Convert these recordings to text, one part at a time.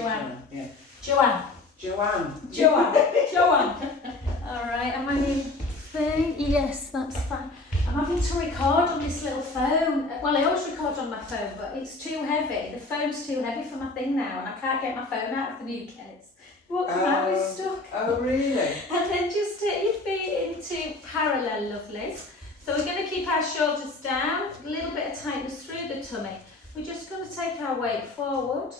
Joanne. Yeah. Joanne. Joanne. Alright, am I in thing? Yes, that's fine. I'm having to record on this little phone. Well, I always record on my phone, but it's too heavy. The phone's too heavy for my thing now, and I can't get my phone out of the new case. What come out is stuck. Oh, really? And then just take your feet into parallel, lovelies. So we're going to keep our shoulders down, a little bit of tightness through the tummy. We're just going to take our weight forward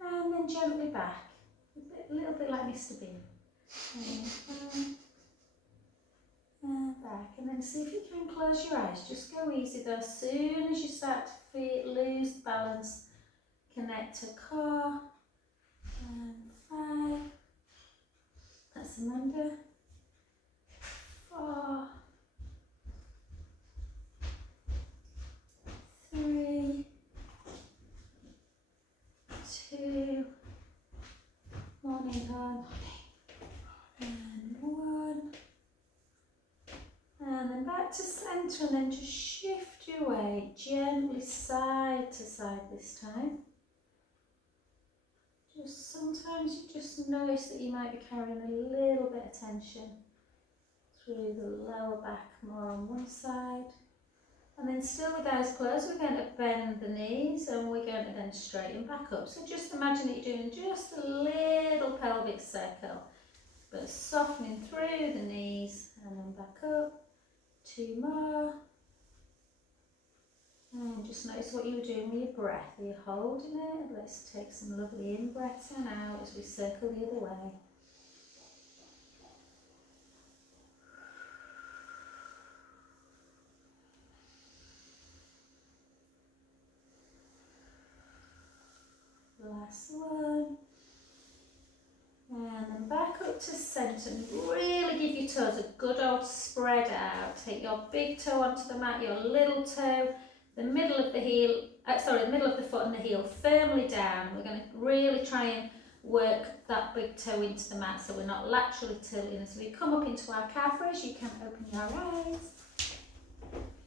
and then gently back. A little bit like Mr. Bean. And back. And then see if you can close your eyes. Just go easy though. As soon as you start to feel, lose balance, connect to core. And 5. That's Amanda. 4. 3. 2. Morning, hon. And 1. And then back to centre, and then just shift your weight gently side to side this time. Just sometimes you just notice that you might be carrying a little bit of tension through the lower back more on one side. And then still with eyes closed, we're going to bend the knees and we're going to then straighten back up. So just imagine that you're doing just a little pelvic circle, but softening through the knees and then back up. 2 more. And just notice what you're doing with your breath. Are you holding it? Let's take some lovely in breaths and out as we circle the other way. Last one. And then back up to centre and really give your toes a good old spread out. Take your big toe onto the mat, your little toe, the middle of the heel, the middle of the foot and the heel firmly down. We're going to really try and work that big toe into the mat so we're not laterally tilting. As we come up into our calf raise, you can open your eyes.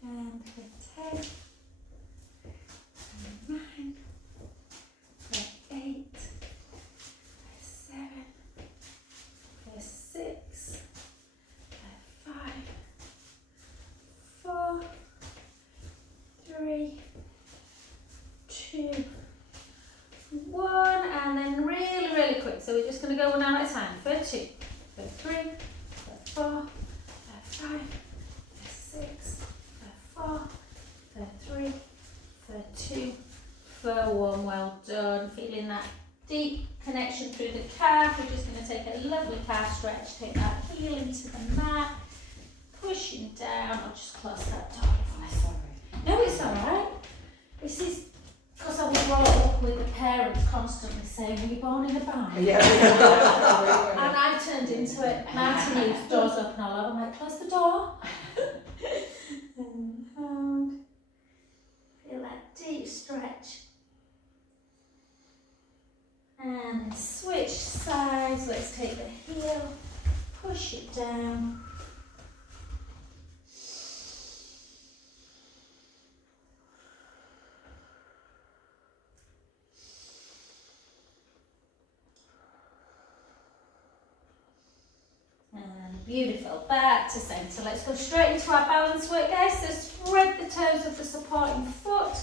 And 10, 9, 8, 7, 6, 5, 4, 3, 2, 1, and then really quick. So we're just going to go one at a time. 2, 3, 4, 5, 6, 4, 3, 2, 1. Well done. Feeling that deep connection through the calf. We're just going to take a lovely calf stretch. Take that heel into the mat. Pushing down. I'll just close that door. No, it's alright. This is because I was brought up with the parents constantly saying, were you born in a barn? Yeah. And I turned into it. Martin Eve, doors open all over. I'm like, close the door. And hold. Feel that deep stretch. And switch sides. Let's take the heel, push it down. And beautiful, back to centre. Let's go straight into our balance work, guys. So spread the toes of the supporting foot.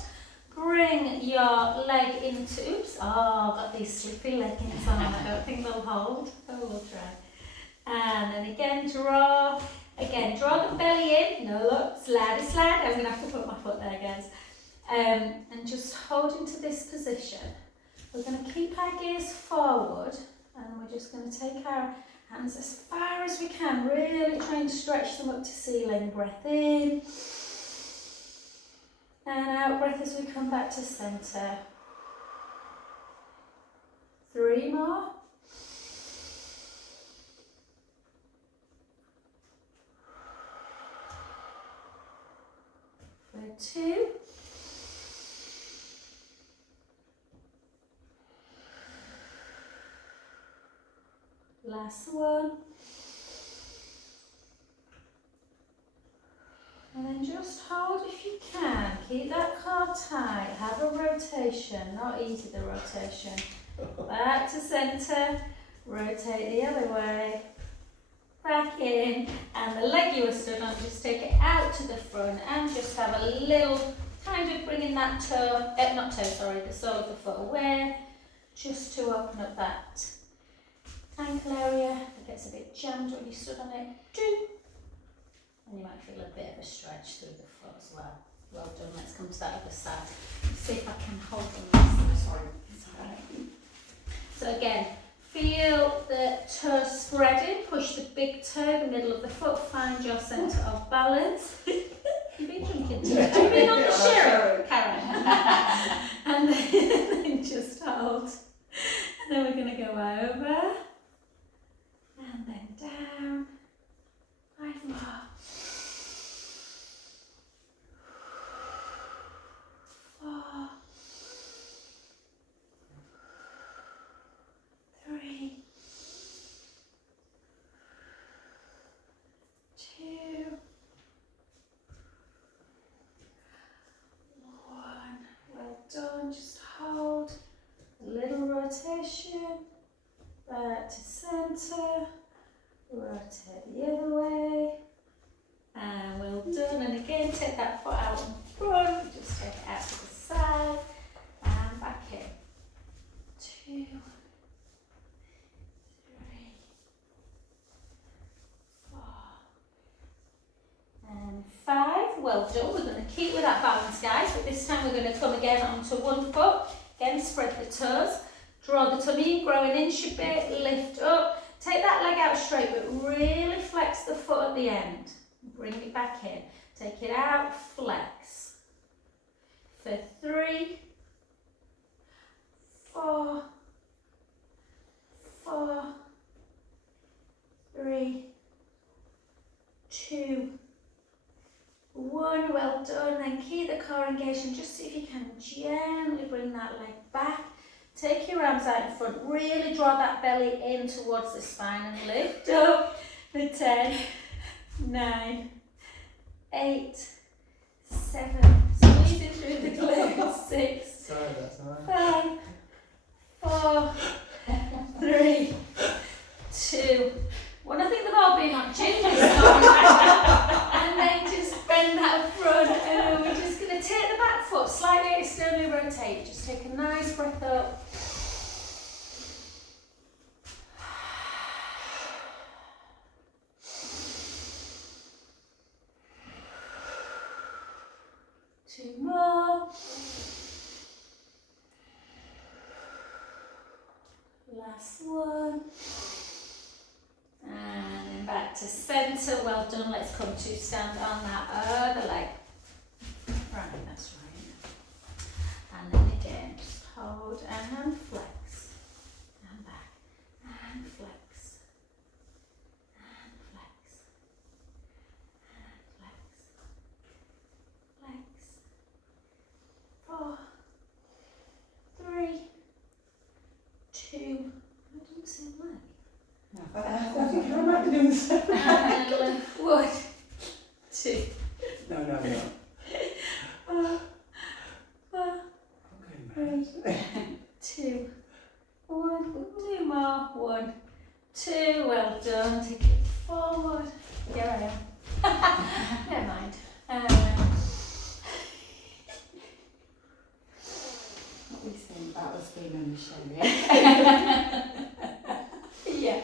Bring your leg into, oops, got these slippy leggings on. I don't think they'll hold. Oh, we'll try. And then again, draw the belly in. No, look, slide. I'm going to have to put my foot there, guys. And just hold into this position. We're going to keep our gaze forward and we're just going to take our hands as far as we can. Really try and stretch them up to ceiling. Breath in. And out breath as we come back to centre. 3 more. 2. Last one. And then just hold if you can. Keep that core tight. Have a rotation. Not easy, the rotation. back to centre, rotate the other way, back in, and the leg you were stood on, just take it out to the front and just have a little, kind of bringing that toe, the sole of the foot away, just to open up that ankle area that gets a bit jammed when you stood on it. 2. And you might feel a bit of a stretch through the foot as well. Well done. Let's come to that other side. See if I can hold on this. Sorry. It's alright. So again, feel the toe spreading. Push the big toe, the middle of the foot. Find your centre of balance. You've been drinking too much. You've been on the sherry, Karen. And then just hold. And then we're going to go over. And then down. 5 more. 4. 3. 2. 1. Well done. Just hold. A little rotation. Back to centre. Rotate the other way. And well done. And again, take that foot out in front. Just take it out to the side. And back in. 2. 3. 4. And 5. Well done. We're going to keep with that balance, guys. But this time we're going to come again onto one foot. Again, spread the toes. Draw the tummy in, grow an inch a bit, lift up. Take that leg out straight, but really flex the foot at the end. Bring it back in. Take it out, flex. For 3, 4, 4, 3, 2, 1. Well done. Then keep the core engaged and just see if you can gently bring that leg back. Take your arms out in front, really draw that belly in towards the spine and lift up for 10, 9, 8, 7, squeezing through the glutes, 6, 5, 4, 3, 2, 1. I think they've all been on gym this morning. And then just bend that front, and then we're just going to take the back foot, slightly externally rotate. Just take a nice breath up. Two more. Last one. And then back to centre. Well done. Let's come to stand on that other leg. Right, that's right. And then again, just hold and flex. And back. And flex. And flex. And flex. Flex. 4, 3, 2. I don't see a leg. I think I might be doing the same. And lift. 1, 2. No. 4, 3, 2, 1. 2 more. 1, 2. Well done. Take it forward. Here I am. Never mind. What were we saying about us being on the show, yeah? Yeah.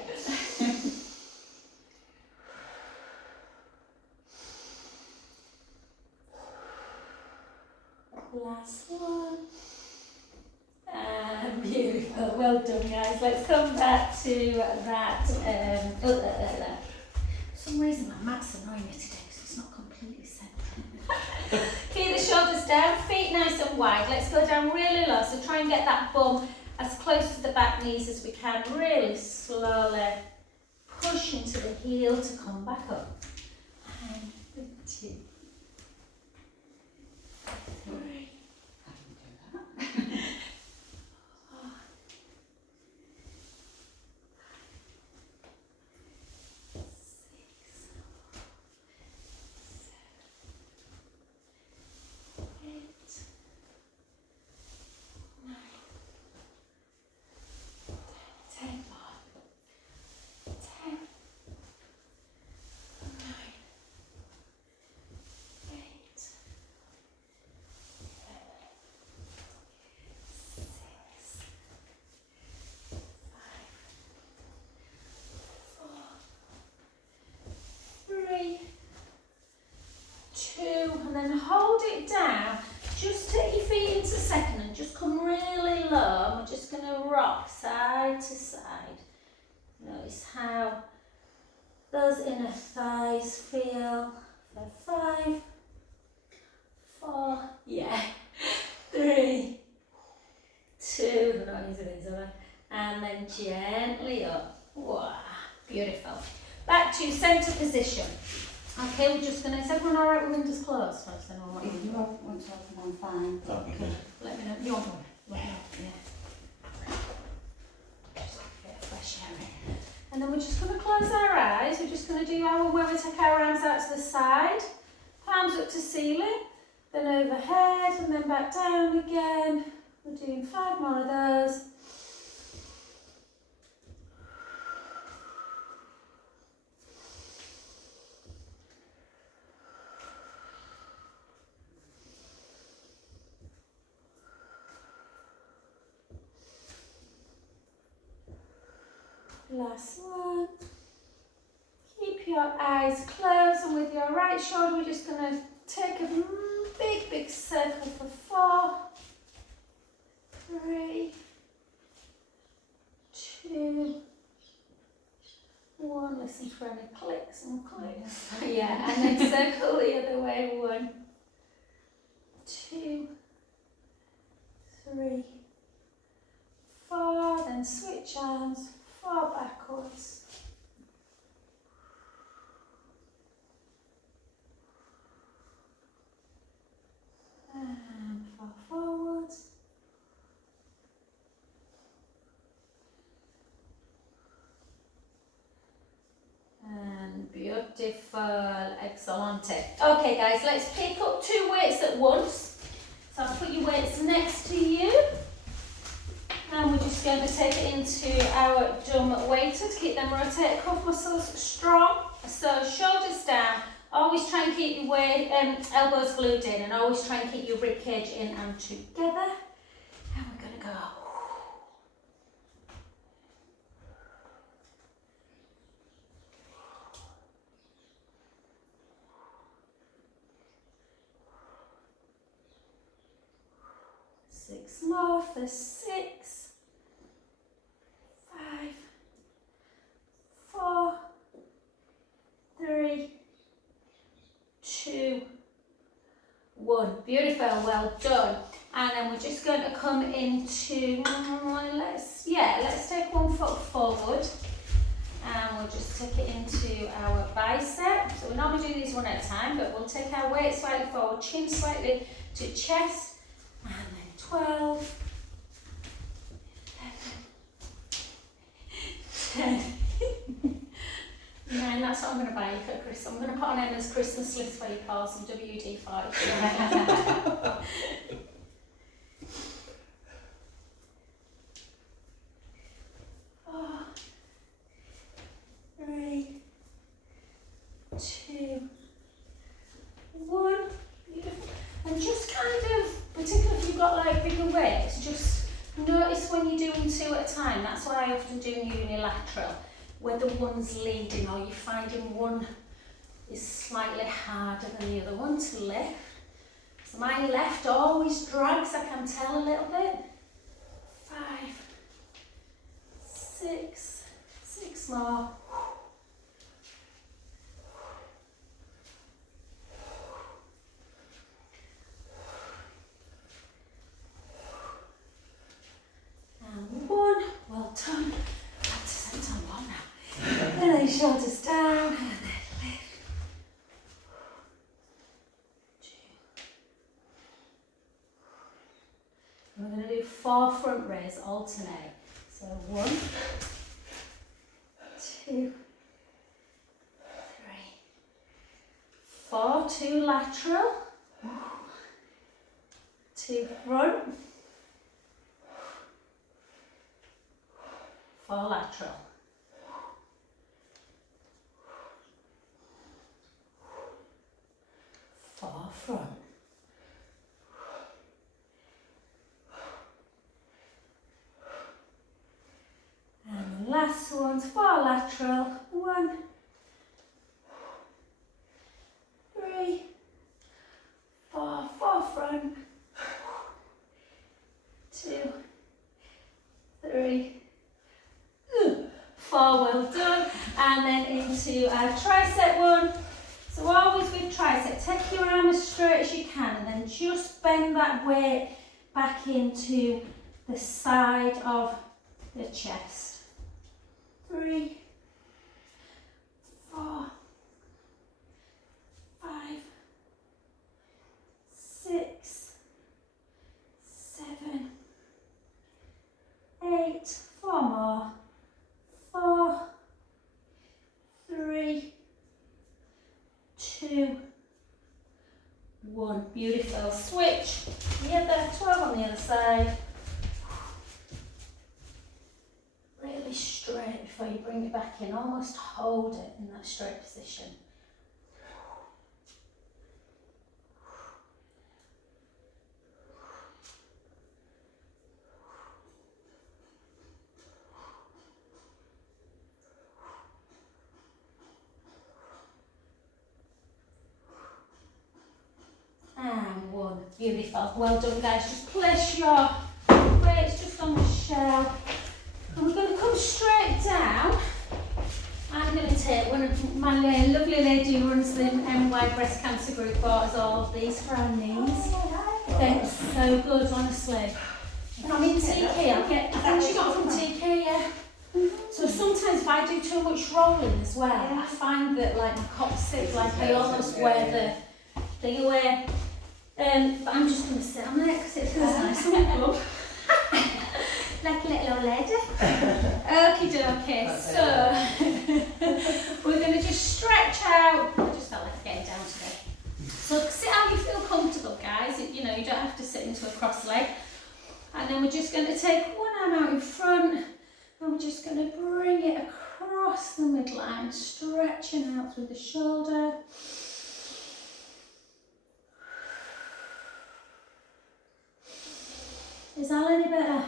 Last one. And beautiful. Well done, guys. Let's come back to that. For some reason my mat's annoying me today because it's not completely centered. Keep the shoulders down, feet nice and wide. Let's go down really low. So try and get that bum as close to the back knees as we can. Really slowly push into the heel to come back up. And 2, 3. low, and we're just going to rock side to side. Notice how those inner thighs feel for 5, 4, yeah, 3, 2, I'm not using these, am I? And then gently up. Wow, beautiful. Back to centre position. Okay, we're just going to, is everyone alright with windows closed? If you want to open, I'm fine. Okay. Let me know. You want one? Let me know. Yeah. Just get a fresh air in. And then we're just going to close our eyes. We're just going to do our, where we take our arms out to the side, palms up to ceiling, then overhead, and then back down again. We're doing 5 more of those. Last one. Keep your eyes closed, and with your right shoulder we're just going to take a big circle for 4, 3, 2, 1. Listen for any clicks and clicks. Yeah, and then circle the other way. 1, 2, 3, 4. Then switch arms. 4 backwards. And 4 forwards. And beautiful, excellent. Okay guys, let's pick up 2 weights at once. So I'll put your weights next to you. And we're just going to take it into our dumb waiter to keep them rotator cuff muscles strong. So shoulders down. Always try and keep your elbows glued in, and always try and keep your rib cage in and together. And we're going to go. Six more for 6, 5, 4, 3, 2, 1. Beautiful, well done. And then we're just going to come into, let's take 1 foot forward, and we'll just take it into our bicep. So we normally do these one at a time, but we'll take our weight slightly forward, chin slightly to chest, and then 12, 11, 10, 9. That's what I'm going to buy you for Christmas. I'm going to put on Emma's Christmas list for you, Paul, some WD-5. 4, 3, 2, 1. Beautiful. And just kind of, particularly if you've got like bigger weights, just notice when you're doing 2 at a time. That's why I often do unilateral, whether one's leading or you're finding one is slightly harder than the other one to lift. So my left always drags, I can tell a little bit. 5, 6, 6 more. And 1, well done. Back to centre on 1 now. And then shoulders down, and then lift. 2. We're going to do 4 front raise, alternate. So 1, 2, 3, 4, 2 lateral, 2 front, 4 lateral. 4 front. And the last one's 4 lateral. 1, 3, 4, 4 front, 2, as straight as you can, and then just bend that weight back into the side of the chest. 3, 4, 5, 6, 7, 8, 4 more, 4, 3, 2, 1. Beautiful. Switch the other, 12 on the other side. Really straight before you bring it back in. Almost hold it in that straight position. And 1. Beautiful. Well done, guys. Just place your weights just on the shelf. And we're going to come straight down. I'm going to take one of my lovely lady who runs the MY Breast Cancer Group, bought us all of these for our knees. They're so good, honestly. From in TK, I think she got from TK, yeah. So sometimes if I do too much rolling as well, I find that like my coccyx, like I almost wear the thing away. But I'm just going to sit on it because it feels nice and warm. Like a little old lady. Okie dokie. So we're going to just stretch out. I just felt like getting down today. So sit how you feel comfortable, guys. You know, you don't have to sit into a cross leg. And then we're just going to take one arm out in front, and we're just going to bring it across the midline, stretching out through the shoulder. Is that any better?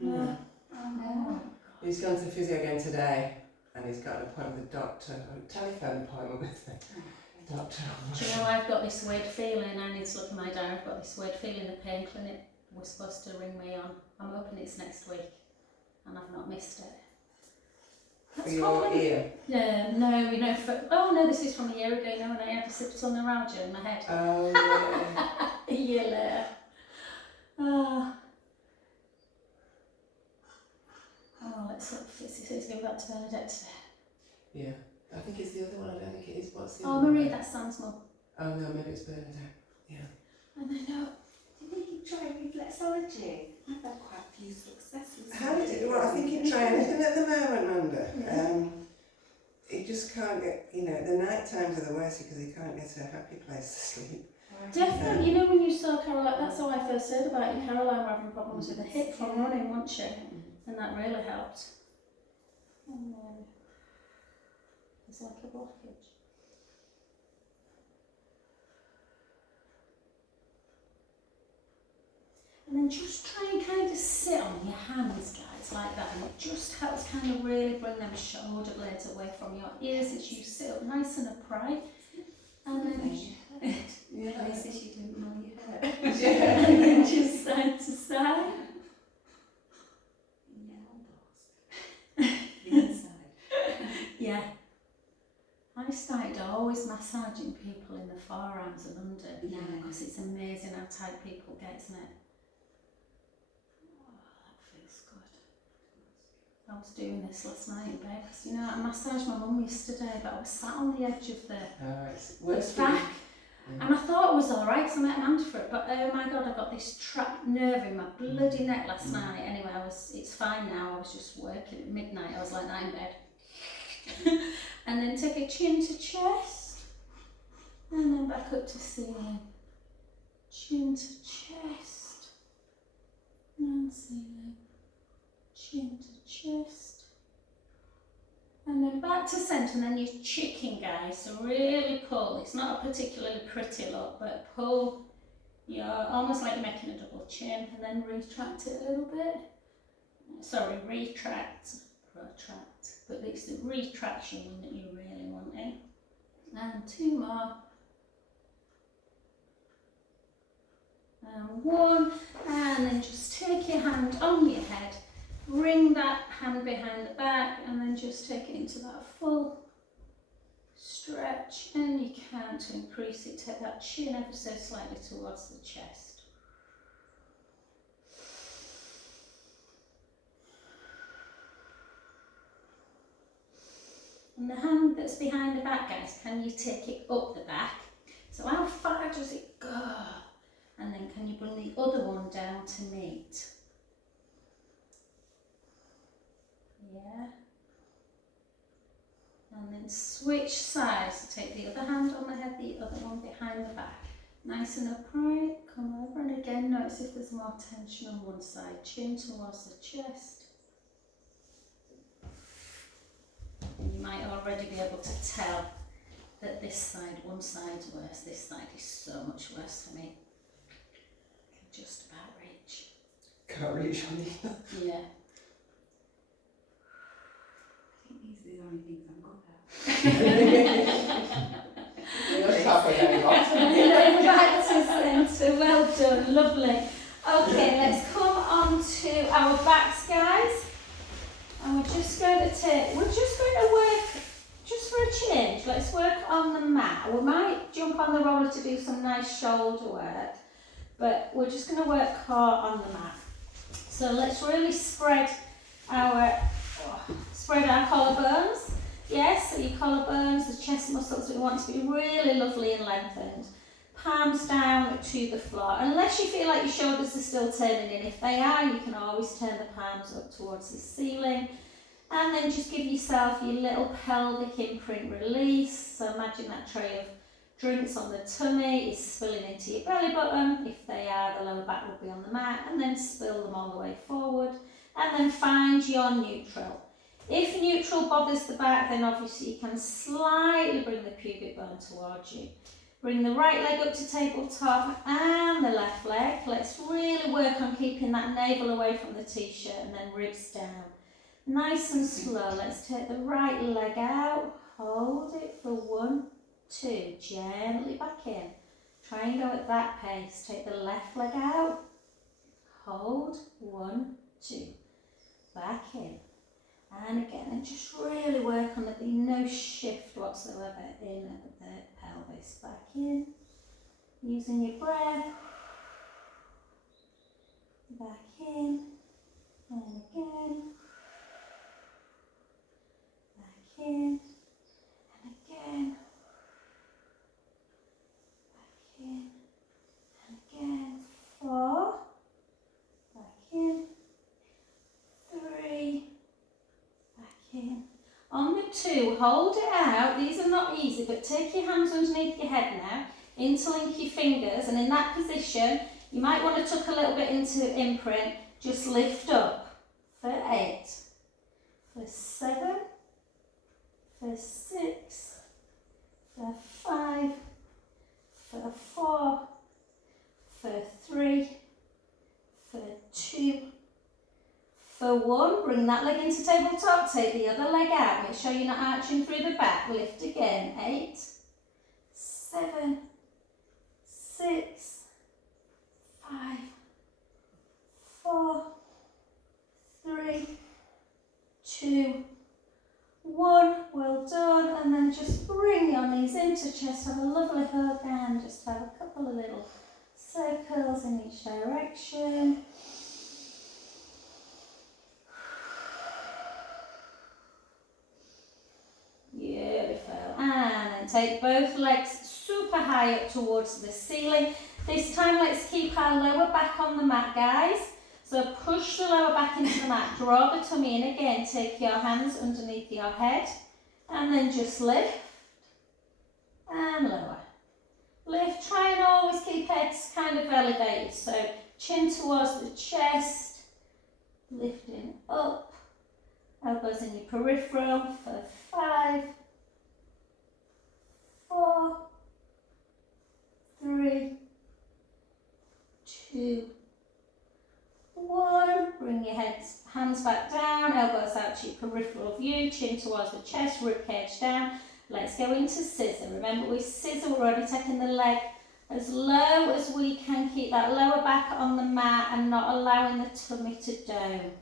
No. No. He's gone to physio again today, and he's got an appointment with the doctor, a telephone appointment with the doctor. Do you know, I've got this weird feeling, I need to look in my diary, I've got this weird feeling the pain clinic was supposed to ring me on. I'm hoping it's next week, and I've not missed it. For your ear? No, you know, oh no, this is from a year ago, you know, when I had a occipital neuralgia in my head. Oh, yeah. A year later. Oh, let's look. It's going back to Bernadette today. Yeah. I think it's the other one, I don't think it is. What's the Oh, other Marie, one? that's Sam's mum. Oh no, maybe it's Bernadette. Yeah. And I know. Didn't he try reflexology? I've had quite a few successes. How did it? Well, I think he'd try anything at the moment, Amanda. Yeah. He just can't get, you know, the night times are the worst because he can't get a happy place to sleep. Definitely, you know, when you saw Caroline, that's how I first heard about you. Caroline were having problems with the hip from running, wasn't she? And that really helped. And then there's like a blockage. And then just try and kind of sit on your hands, guys, like that. And it just helps kind of really bring them shoulder blades away from your ears as you sit up nice and upright. And then Yeah, places you didn't know you hurt. and then just side to side. Yeah. I started always massaging people in the forearms and under because it's amazing how tight people get, isn't it? Oh, that feels good. I was doing this last night in bed because, you know, I massaged my mum yesterday, but I was sat on the edge of the back. And I thought it was alright because I met Amanda for it, but oh my god, I got this trapped nerve in my bloody neck last night. Anyway, it's fine now. I was just working at midnight. I was like that in bed. And then take a chin to chest, and then back up to ceiling. Chin to chest, and ceiling. Chin to chest, and then back to centre, and then you're chicken, guys. So really pull. It's not a particularly pretty look, but pull. You're almost like you're making a double chin, and then retract it a little bit. Sorry, retract, protract. But it's the retraction one that you're really wanting. And 2 more. And 1. And then just take your hand on your head, bring that hand behind the back, and then just take it into that full Stretch, and you can to increase it, take that chin ever so slightly towards the chest. And the hand that's behind the back, guys, can you take it up the back? So how far does it go? And then can you bring the other one down to meet? Yeah. And then switch sides, so take the other hand on the head, the other one behind the back. Nice and upright, come over, and again notice if there's more tension on one side, chin towards the chest. And you might already be able to tell that this side, one side's worse, this side is so much worse for me. I can just about reach. Can't reach on either. Yeah. I think these are the only things I'm good at. You're tougher than you are. Back to centre, well done, lovely. Okay, let's come on to our backs, guys. And we're just going to work, just for a change, let's work on the mat. We might jump on the roller to do some nice shoulder work, but we're just going to work hard on the mat. So let's really spread our collarbones. Yes, so your collarbones, the chest muscles, we want to be really lovely and lengthened. Palms down to the floor. Unless you feel like your shoulders are still turning in. If they are, you can always turn the palms up towards the ceiling. And then just give yourself your little pelvic imprint release. So imagine that tray of drinks on the tummy is spilling into your belly button. If they are, the lower back will be on the mat. And then spill them all the way forward. And then find your neutral. If neutral bothers the back, then obviously you can slightly bring the pubic bone towards you. Bring the right leg up to tabletop and the left leg. Let's really work on keeping that navel away from the t-shirt and then ribs down. Nice and slow. Let's take the right leg out. Hold it for 1, 2. Gently back in. Try and go at that pace. Take the left leg out. Hold. 1, 2. Back in. And again, and just really work on there being no shift whatsoever in the pelvis. Back in, using your breath. Back in, and again. Back in, and again. Back in, and again. 4. Back in. 3. In. On the 2, hold it out. These are not easy, but take your hands underneath your head now, interlink your fingers, and in that position, you might want to tuck a little bit into imprint. Just lift up for 8, for 7, for 6, for 5, for 4, for 3, for 2, for 1, bring that leg into tabletop, take the other leg out, make sure you're not arching through the back, lift again, 8, 7, 6, 5, 4, 3, 2, 1, well done, and then just bring your knees into chest, have a lovely hug and just have a couple of little circles in each direction. Beautiful. And then take both legs super high up towards the ceiling. This time let's keep our lower back on the mat, guys. So push the lower back into the mat, draw the tummy in again, take your hands underneath your head and then just lift and lower. Lift, try and always keep heads kind of elevated. So chin towards the chest, lifting up. Elbows in your peripheral for 5, 4, 3, 2, 1. Bring your hands back down, elbows out to your peripheral view, chin towards the chest, rib cage down. Let's go into scissor. Remember, with scissor, we're already taking the leg as low as we can. Keep that lower back on the mat and not allowing the tummy to dome.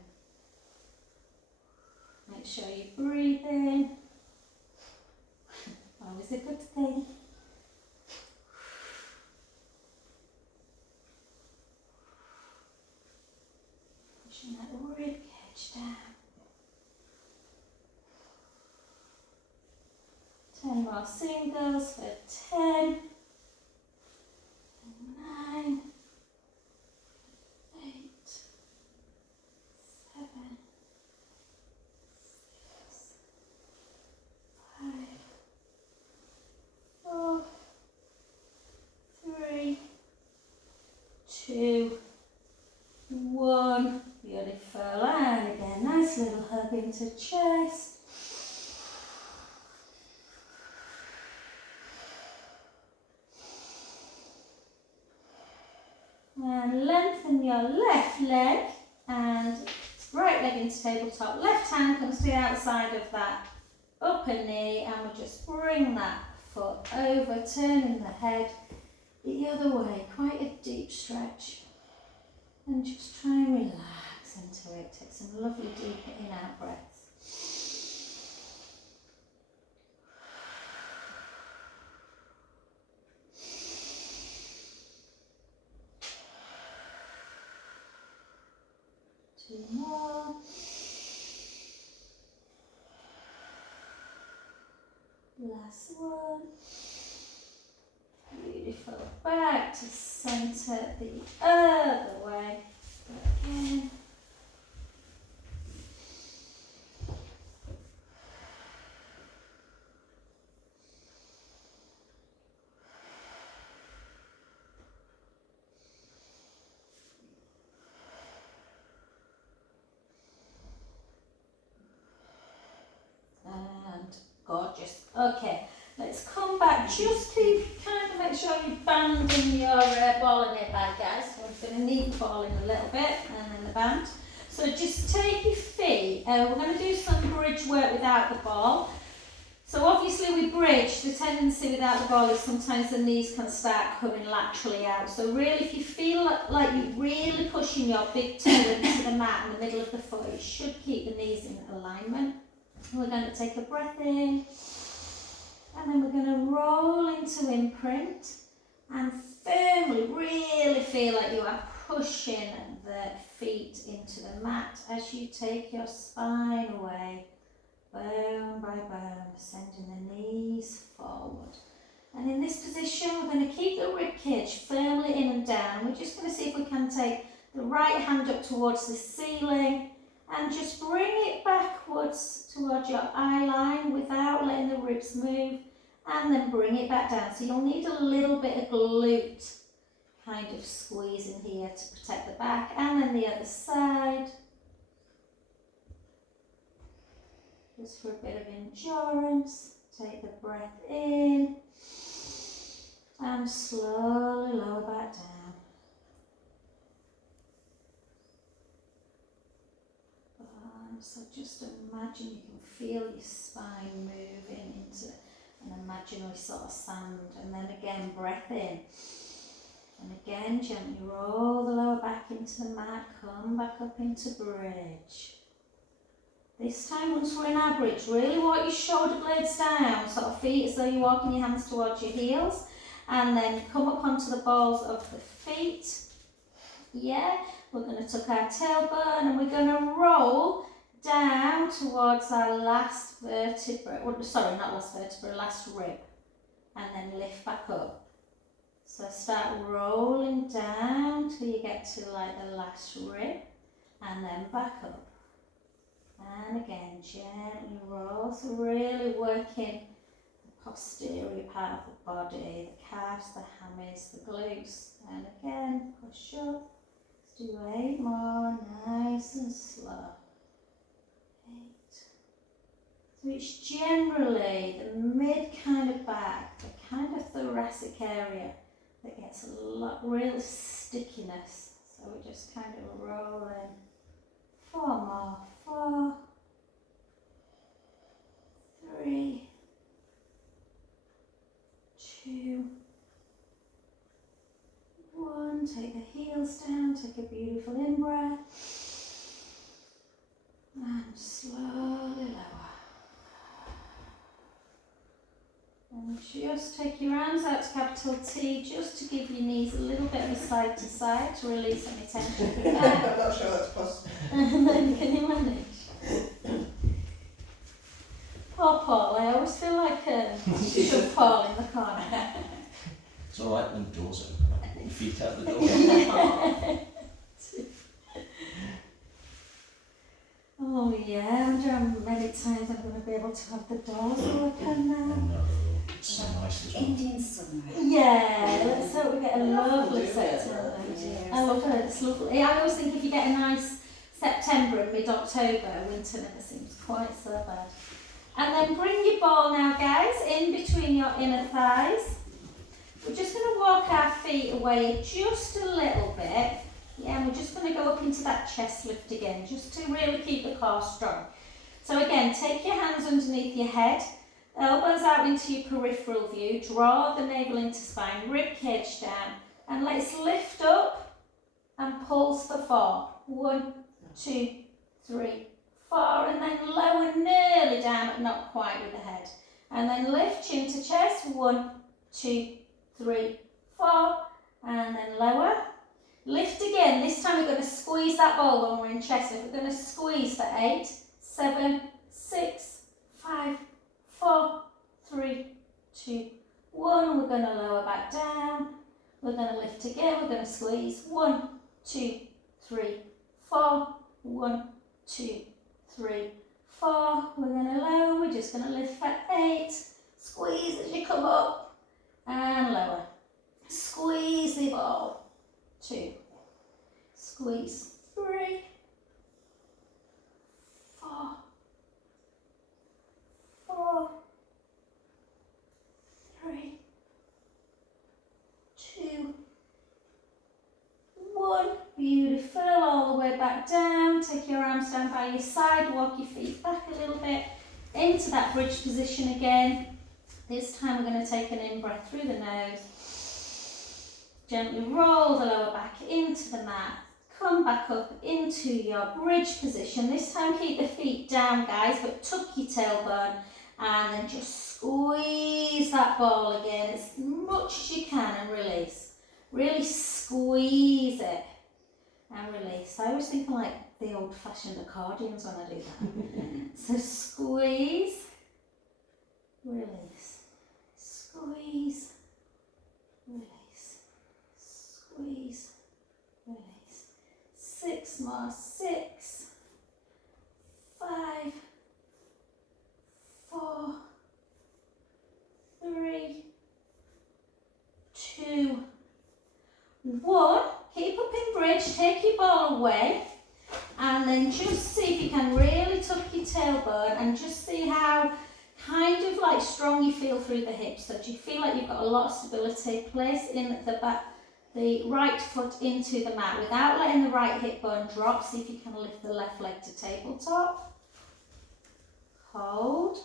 Make sure you breathe in. Always a good thing. Pushing that rib cage down. 10 more singles for 10, 9, 8, 7, 6, 5, 4, 3, 2, 1. Beautiful. And again, nice little hug into chest. And lengthen your left leg and right leg into tabletop. Left hand comes to the outside of that upper knee, and we'll just bring that foot over, turning the head the other way. Quite a deep stretch. And just try and relax into it. Take some lovely deep in-out breaths. Two more. Last one. Beautiful. Back to centre the other way. Again. And gorgeous. Okay, let's come back. Just to kind of make sure you're banding your ball and knit bag, guys. We're going to need the ball in a little bit and then the band. So just take your feet. We're going to do some bridge work without the ball. So obviously with bridge, the tendency without the ball is sometimes the knees can start coming laterally out. So really, if you feel like you're really pushing your big toe into the mat in the middle of the foot, you should keep the knees in alignment. We're going to take a breath in, and then we're going to roll into imprint and firmly, really feel like you are pushing the feet into the mat as you take your spine away, bone by bone, sending the knees forward. And in this position, we're going to keep the rib cage firmly in and down. We're just going to see if we can take the right hand up towards the ceiling and just bring it backwards towards your eye line without letting the ribs move, and then bring it back down. So you'll need a little bit of glute kind of squeeze in here to protect the back, and then the other side. Just for a bit of endurance, take the breath in and slowly lower back down. So just imagine you can feel your spine moving into an imaginary sort of sand, and then again breath in, and again gently roll the lower back into the mat, come back up into bridge. This time, once we're in our bridge, really walk your shoulder blades down, sort of feet as though you're walking your hands towards your heels, and then come up onto the balls of the feet. Yeah, we're going to tuck our tailbone and we're going to roll down towards our last vertebra, sorry, not last vertebra, last rib, and then lift back up. So start rolling down till you get to like the last rib, and then back up. And again, gently roll, so really working the posterior part of the body, the calves, the hammies, the glutes, and again, push up. Let's do 8 more, nice and slow. 8. So it's generally the mid kind of back, the kind of thoracic area that gets a lot, real stickiness. So we're just kind of rolling. 4 more, 4, 3, 2, 1. Take the heels down, take a beautiful in-breath. And slowly lower. And just take your arms out to capital T, just to give your knees a little bit of a side to side to release any tension from I'm there. not sure that's possible. And then can you manage? Poor Paul, I always feel like shove Paul in the corner. It's alright when the doors open. I'll put your feet out the door. Oh yeah, I wonder how many times I'm going to be able to have the doors open now. No, it's so nice as well. Indian summer. Yeah, let's hope we get a lovely isn't it? September. Yes. I love it, it's lovely. I always think if you get a nice September and mid-October, winter never seems quite so bad. And then bring your ball now, guys, in between your inner thighs. We're just going to walk our feet away just a little bit. Yeah, and we're just going to go up into that chest lift again, just to really keep the core strong. So again, take your hands underneath your head, elbows out into your peripheral view, draw the navel into spine, rib cage down, and let's lift up and pulse for 4. 1, 2, 3, 4, and then lower nearly down, but not quite with the head. And then lift chin to chest, 1, 2, 3, 4, and then lower. Lift again. This time we're going to squeeze that ball when we're in chest lift. We're going to squeeze for 8, 7, 6, 5, 4, 3, 2, 1. We're going to lower back down. We're going to lift again. We're going to squeeze. 1, 2, 3, 4. 1, 2, 3, 4. We're going to lower. We're just going to lift for 8. Squeeze as you come up and lower. Squeeze the ball. 2. Squeeze. 3, 4, 4, 3, 2, 1. Beautiful. All the way back down. Take your arms down by your side. Walk your feet back a little bit into that bridge position again. This time we're going to take an in-breath through the nose. Gently roll the lower back into the mat. Come back up into your bridge position. This time keep the feet down, guys, but tuck your tailbone and then just squeeze that ball again as much as you can and release. Really squeeze it and release. I always think of like the old-fashioned accordions when I do that. So squeeze, release, squeeze, release. Squeeze, release. 6 more. 6, 5, 4, 3, 2, 1. Keep up in bridge. Take your ball away, and then just see if you can really tuck your tailbone and just see how kind of like strong you feel through the hips. So do you feel like you've got a lot of stability? Place in the back. The right foot into the mat without letting the right hip bone drop. See if you can lift the left leg to tabletop. Hold.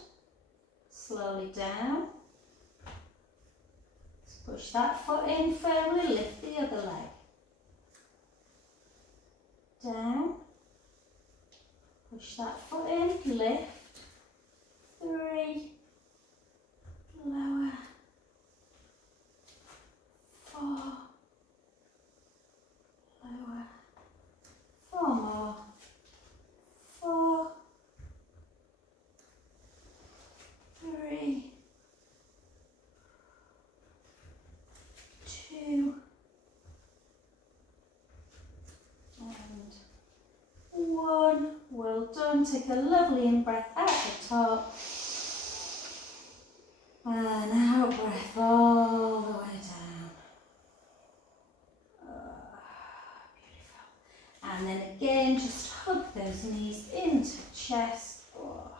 Slowly down. Push that foot in firmly. Lift the other leg. Down. Push that foot in. Lift. 3. Lower. 4. Lower. 4 more. 4, 3, 2, and 1. Well done. Take a lovely in-breath at the top. And out breath all the way down. And then again, just hug those knees into chest. Oh.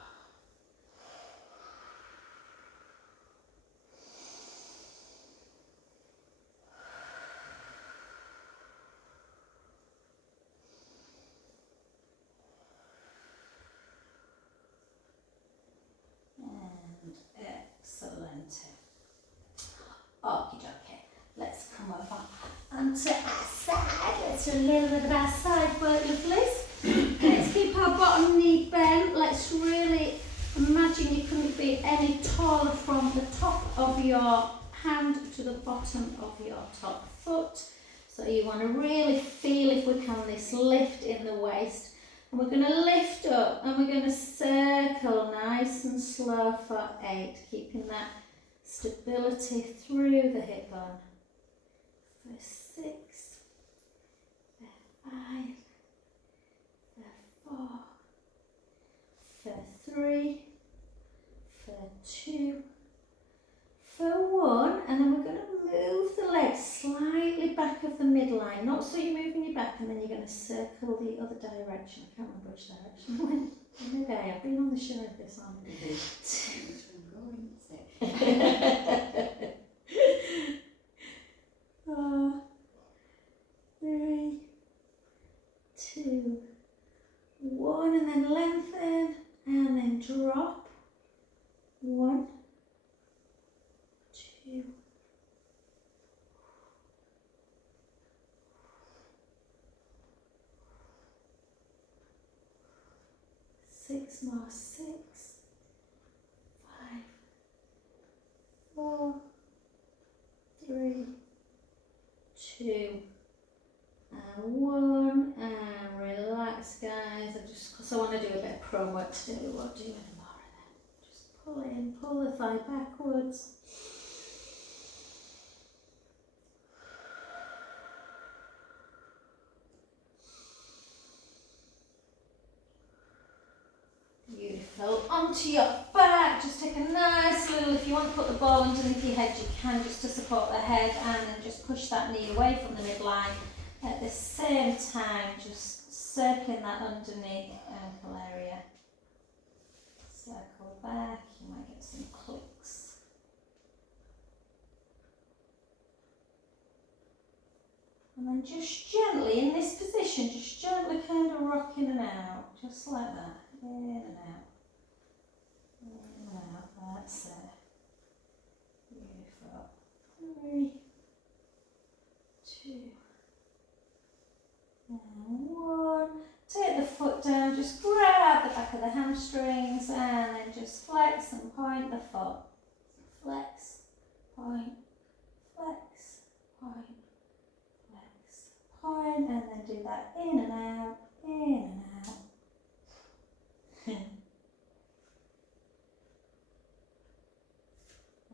And excellent. Okie dokie. Let's come over onto our side. Let's do a little bit of our side work, lovelies. Let's keep our bottom knee bent. Let's really imagine you couldn't be any taller from the top of your hand to the bottom of your top foot. So you want to really feel, if we can, this lift in the waist. And we're going to lift up and we're going to circle nice and slow for 8, keeping that stability through the hip bone. For 6, for 5, for 4, for 3, for 2, for 1, and then we're going to move the legs slightly back of the midline, not so you're moving your back, and then you're going to circle the other direction. I can't remember which direction I went. Maybe I've been on the show of this one. Four, 3, 2, 1, and then lengthen, and then drop. 1, 2, 6 more. 6, 5, 4, 3, 2, and 1, and relax, guys. Because I want to do a bit of pro work today, we won't do any more of that. Just pull in, pull the thigh backwards. Beautiful. Onto your back, just take a nice little, if you want to put the ball underneath your head, you can, just to support the head, and then just push that knee away from the midline. At the same time, just circling that underneath ankle area. Circle back, you might get some clicks. And then just gently, in this position, just gently kind of rock in and out, just like that. In and out. In and out. That's it. Beautiful. 3, 2, and 1. Take the foot down, just grab the back of the hamstrings, and then just flex and point the foot. Flex, point, flex, point, flex, point, and then do that in and out, in and out.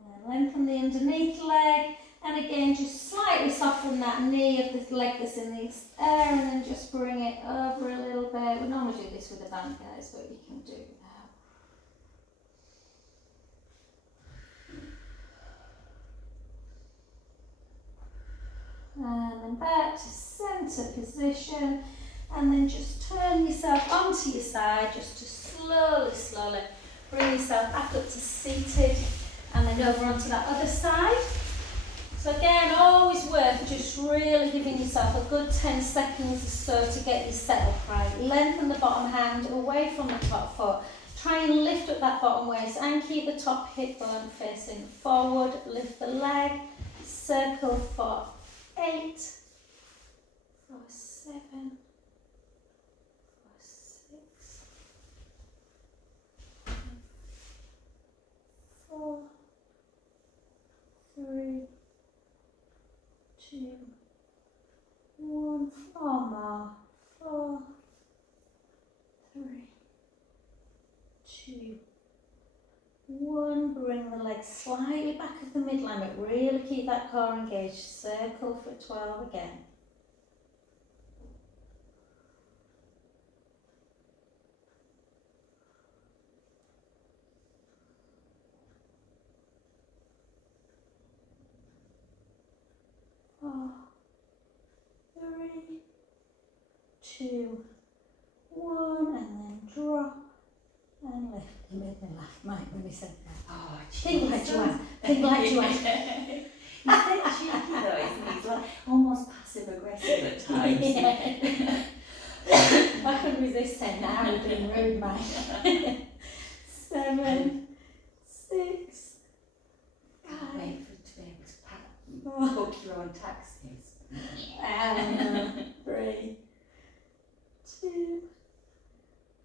And lengthen the underneath leg, and again just slightly soften that knee of the leg that's in the air, and then just bring it over a little bit. We normally do this with a band, guys, but you can do now. And then back to centre position, and then just turn yourself onto your side, just to slowly bring yourself back up to seated, and then over onto that other side. So again, always worth just really giving yourself a good 10 seconds or so to get you set up right. Lengthen the bottom hand away from the top foot. Try and lift up that bottom waist and keep the top hip bone facing forward. Lift the leg, circle for 8, for 7, 4, 3, 2, 1, 4 more. 4, 3, 2, 1. Bring the legs slightly back of the midline, but really keep that core engaged. Circle for 12 again. Four, 3, 2, 1, and then drop and lift. You made me laugh, Mike, when you said that. Oh, Think like Joanne. Think like Joanne. He's a bit cheeky though, isn't he? He's like almost passive aggressive at times. Yeah. I couldn't resist saying now, you're being rude, Mike. 7, 6, Can't 5, wait for it to be able to book your own taxis. 3, 2,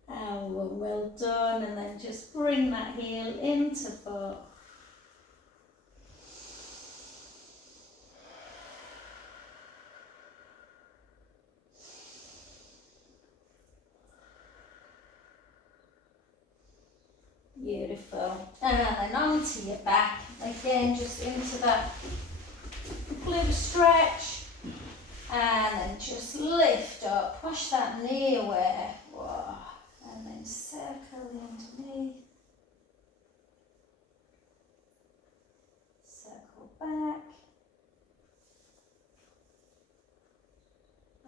and 1. Well done. And then just bring that heel into foot. Beautiful. And then onto your back. Again, just into that glute stretch. And then just lift up. Push that knee away. Whoa. And then circle the underneath. Circle back.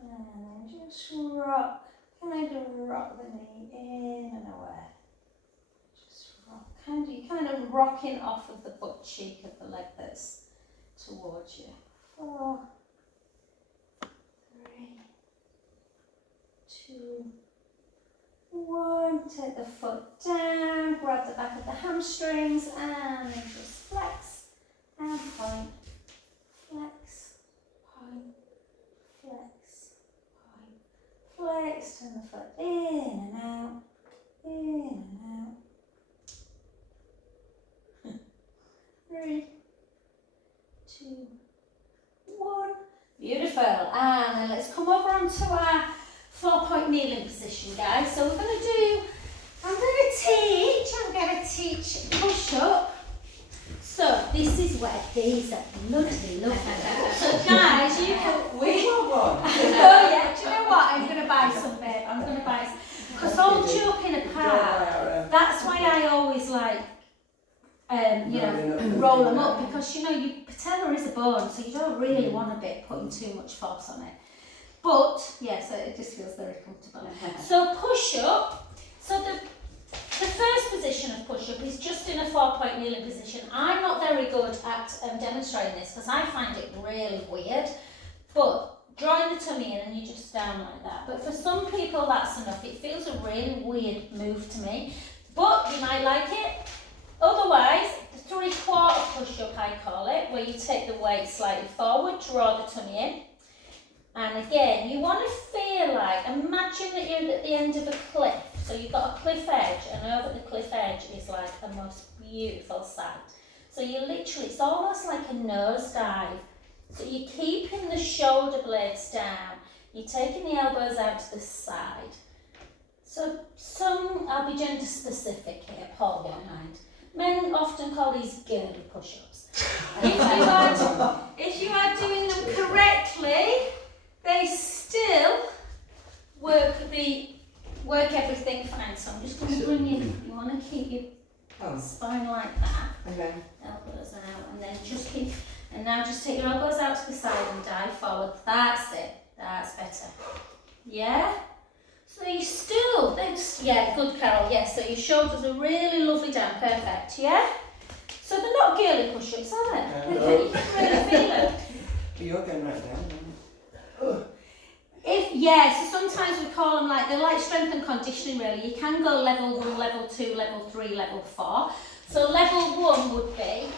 And then just rock. Kind of rock the knee in and away. Just rock. You're kind of rocking off of the butt cheek of the leg that's towards you. 4, 3, 2, 1. Take the foot down, grab the back of the hamstrings, and then just flex and point. Flex, point, flex, point, flex. Turn the foot in and out, in and out. 3, 2, 1. Beautiful. And then let's come over onto our 4-point kneeling position, guys. So I'm going to teach push-up. So this is where these are bloody lovely. So guys, you can... We want one. Oh yeah, do you know what? I'm going to buy some, babe. I'm going to buy some. Because all joking apart, that's why I always like, roll them up, because your patella is a bone, so you don't really want to be putting too much force on it. But yeah, so it just feels very comfortable. So push up. So the first position of push up is just in a 4-point kneeling position. I'm not very good at demonstrating this because I find it really weird. But drawing the tummy in and you just down like that. But for some people that's enough. It feels a really weird move to me. But you might like it. Otherwise, the 3/4 push-up I call it, where you take the weight slightly forward, draw the tummy in. And again, you want to feel like, imagine that you're at the end of a cliff. So you've got a cliff edge, and over the cliff edge is like a most beautiful sight. So you literally, it's almost like a nosedive. So you're keeping the shoulder blades down. You're taking the elbows out to the side. So I'll be gender specific here, Paul won't mind. Men often call these girly push-ups. If you are doing them correctly, they still work everything fine. So I'm just going to bring you want to keep your spine like that. Okay. Elbows out, and then just take your elbows out to the side and dive forward. That's it. That's better. Yeah? So you still, yeah, good Carol, yes, so your shoulders are really lovely down, perfect, yeah? So they're not girly push-ups, are they? No. You can really feel it. But you're going right down. So sometimes we call them they're like strength and conditioning really. You can go level 1, level 2, level 3, level 4. So level 1 would be,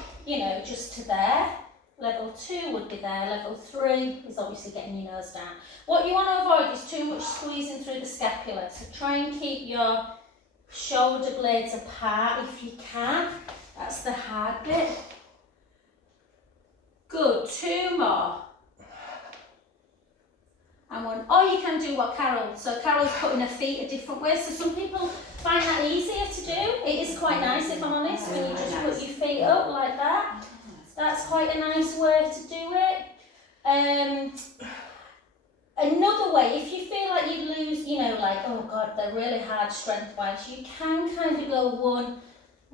just to there. Level 2 would be there. Level 3 is obviously getting your nose down. What you want to avoid is too much squeezing through the scapula. So try and keep your shoulder blades apart if you can. That's the hard bit. Good. 2 more. And 1. Or you can do what Carol's putting her feet a different way. So some people find that easier to do. It is quite nice, if I'm honest, when you just put your feet up like that. That's quite a nice way to do it. Another way, if you feel like you lose, oh God, they're really hard strength-wise, you can kind of go 1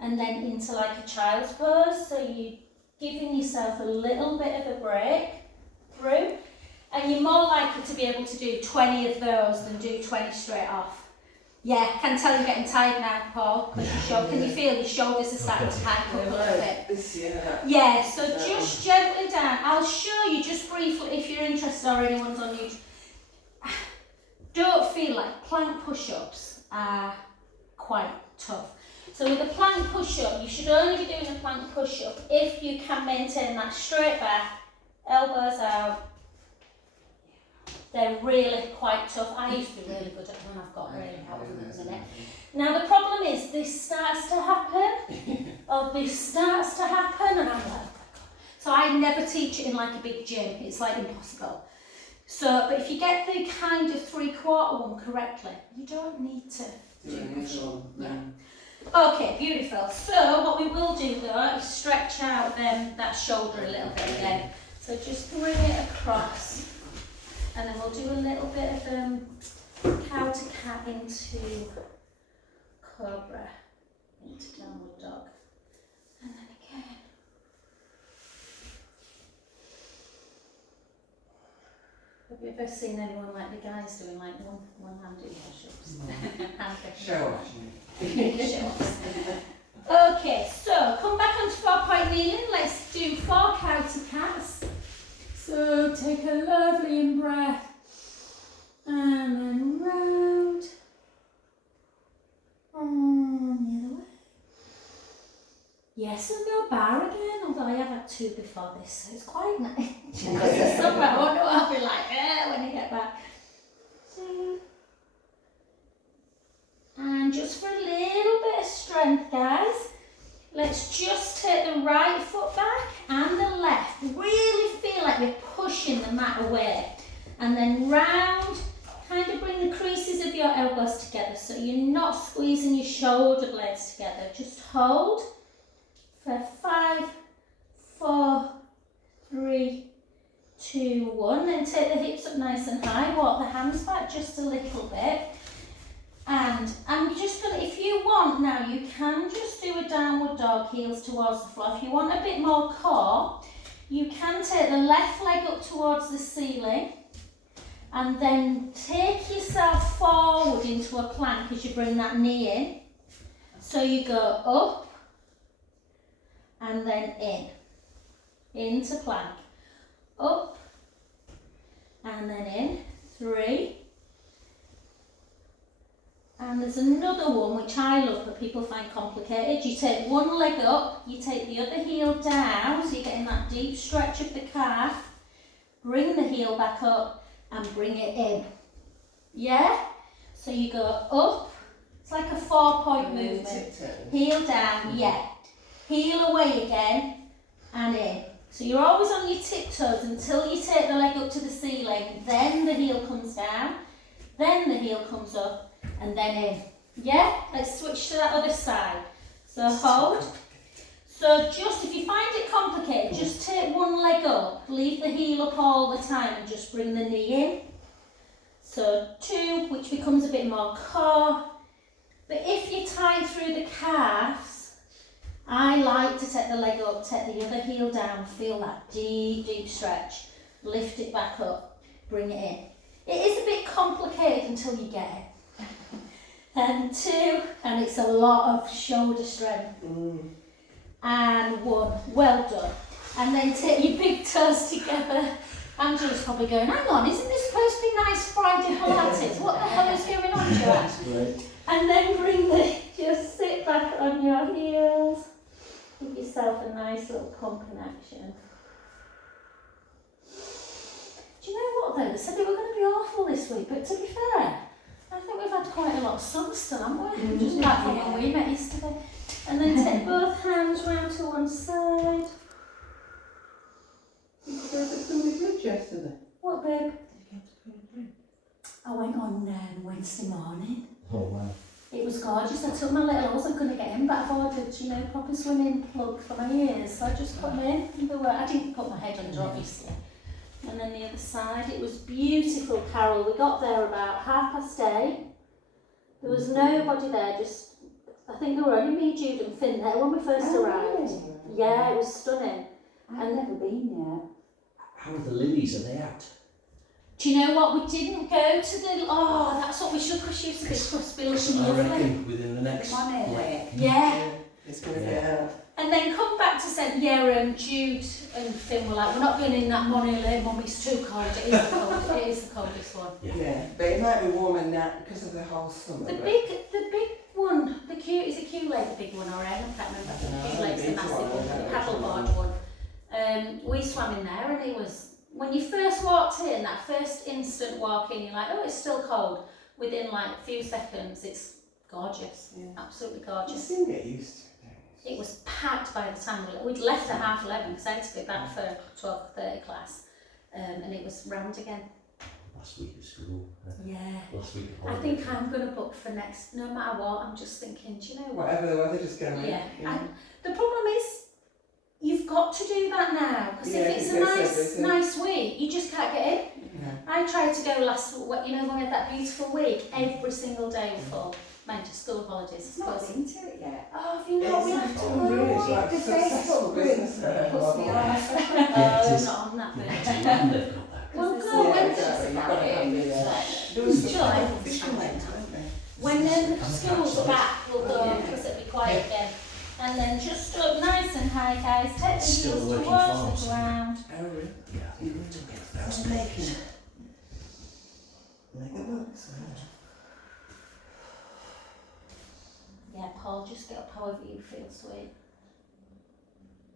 and then into like a child's pose. So you're giving yourself a little bit of a break through. And you're more likely to be able to do 20 of those than do 20 straight off. Yeah, I can tell you're getting tired now, Paul. Can you feel your shoulders are starting to tighten up a little bit? Yeah, so just gently down. I'll show you just briefly if you're interested or anyone's on YouTube. Don't feel like plank push-ups are quite tough. So with a plank push-up, you should only be doing a plank push-up if you can maintain that straight back, elbows out. They're really quite tough. I used to be really good at them, I've got really out of them in a minute. Now the problem is this starts to happen, and I'm like, oh my God. So I never teach it in like a big gym, it's like impossible. So, but if you get the kind of 3/4 one correctly, you don't need to do much. Yeah. Okay, beautiful. So what we will do though is stretch out that shoulder a little bit again. So just bring it across, and then we'll do a little bit of cow to cat into cobra, into downward dog, and then again. Have you ever seen anyone like the guys doing like one-handed push-ups? Show off. Okay, so come back onto 4-point kneeling. Let's do 4 cow to cats. So take a lovely in breath and then round and the other way. Yes, and go bar again, although I have had 2 before this, so it's quite nice. Because there's somewhere I wonder what I'll be like when I get back. 2. And just for a little bit of strength, guys, let's just take the right foot back and the left. Really feel like we're pushing the mat away. And then round, kind of bring the creases of your elbows together so you're not squeezing your shoulder blades together. Just hold for 5, 4, 3, 2, 1. Then take the hips up nice and high. Walk the hands back just a little bit. And I'm just going to, if you want now, you can just do a downward dog, heels towards the floor. If you want a bit more core, you can take the left leg up towards the ceiling and then take yourself forward into a plank as you bring that knee in. So you go up and then into plank, up and then in, 3. And there's another one which I love but people find complicated. You take one leg up, you take the other heel down, so you're getting that deep stretch of the calf. Bring the heel back up and bring it in. Yeah? So you go up, it's like a 4-point movement. Heel down, yeah. Heel away again and in. So you're always on your tiptoes until you take the leg up to the ceiling, then the heel comes down, then the heel comes up, and then in. Yeah? Let's switch to that other side. So hold. So just, if you find it complicated, just take one leg up, leave the heel up all the time and just bring the knee in. So 2, which becomes a bit more core. But if you're tight through the calves, I like to take the leg up, take the other heel down, feel that deep, deep stretch. Lift it back up, bring it in. It is a bit complicated until you get it. And 2, and it's a lot of shoulder strength. And 1, well done. And then take your big toes together. Angela's probably going, hang on, isn't this supposed to be nice Friday Pilates? What the hell is going on, Joanne? And then just sit back on your heels. Give yourself a nice little pump in action. Do you know what though? They said they were going to be awful this week, but to be fair, I think we've had quite a lot of sun still, haven't we? Just back from when we met yesterday. And then take both hands round to one side. Did you go to Plymouth Bridge yesterday? What, babe? Did you go to Plymouth Bridge? I went on Wednesday morning. Oh wow. It was gorgeous. I took my little, I wasn't going to get in, but I've ordered, proper swimming plug for my ears. So I just put them in. I didn't put my head under, obviously. And then the other side, it was beautiful, Carol. We got there about 8:30. There was nobody there, just, I think there were only me, Jude and Finn there when we first arrived. Really? Yeah, it was stunning. I've never been yet. How are the lilies? Are they out? Do you know what? We didn't go to the, that's what we should, because she used to be looking I lovely. reckon within the next. Come on in. Yeah. It's going to be out. And then come back to St. and Jude and Finn were like, we're not going in that money lane, Mum, it's too cold. It is the coldest, it is the coldest one. Yeah, but it might be warmer now because of the whole summer. The big one, the Q, is it Q Lake the big one or I can't remember. I don't know, Q Lake's the I've been to massive one, I one, don't the know paddleboard which one. We swam in there and it was, when you first walked in, that first instant walk in, you're like, oh, it's still cold. Within like a few seconds, it's gorgeous, absolutely You gorgeous. soon get used to it. It was packed by the time we'd left at 11:30 because I had to be back for 12:30 class, and it was rammed again. last week of school. Yeah. Last week of I holiday. think I'm going to book for next, no matter what. I'm just thinking, do you know what? Whatever the weather, just go in. Yeah. And the problem is, you've got to do that now, because Yeah, if it's a it gets so nice, busy. nice week, you just can't get in. Yeah. I tried to go last, when we had that beautiful week, every single day was full. Mind you, school holidays, It's of not course. into it yet. Oh, have you not? We have to Oh, really? go. It's like The successful Facebook group business there. puts me off. Yeah, it Oh, is. not on that bit. They've got that. Well, Because go, there's when- pictures You've got about to have it. the, there July. was some fishing lake, weren't there? When the schools are back, we'll go because it'll be quiet again. And then just up nice and high, guys. Take the Still heels working towards farms. the ground. Oh, really? Yeah, I think we're talking about It's making it. Make it look. Yeah, Paul, just get up however you feel, sweet.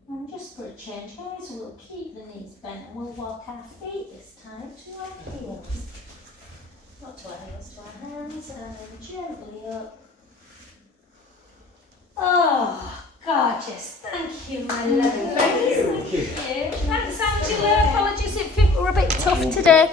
And just for a change, guys, we'll keep the knees bent and we'll walk our feet this time to our heels. Not to our heels, to our hands, and then gently up. Oh, gorgeous. Thank you, my lovely. Thank you. Thank you. Thanks, Angela. Apologies if we were a bit tough today.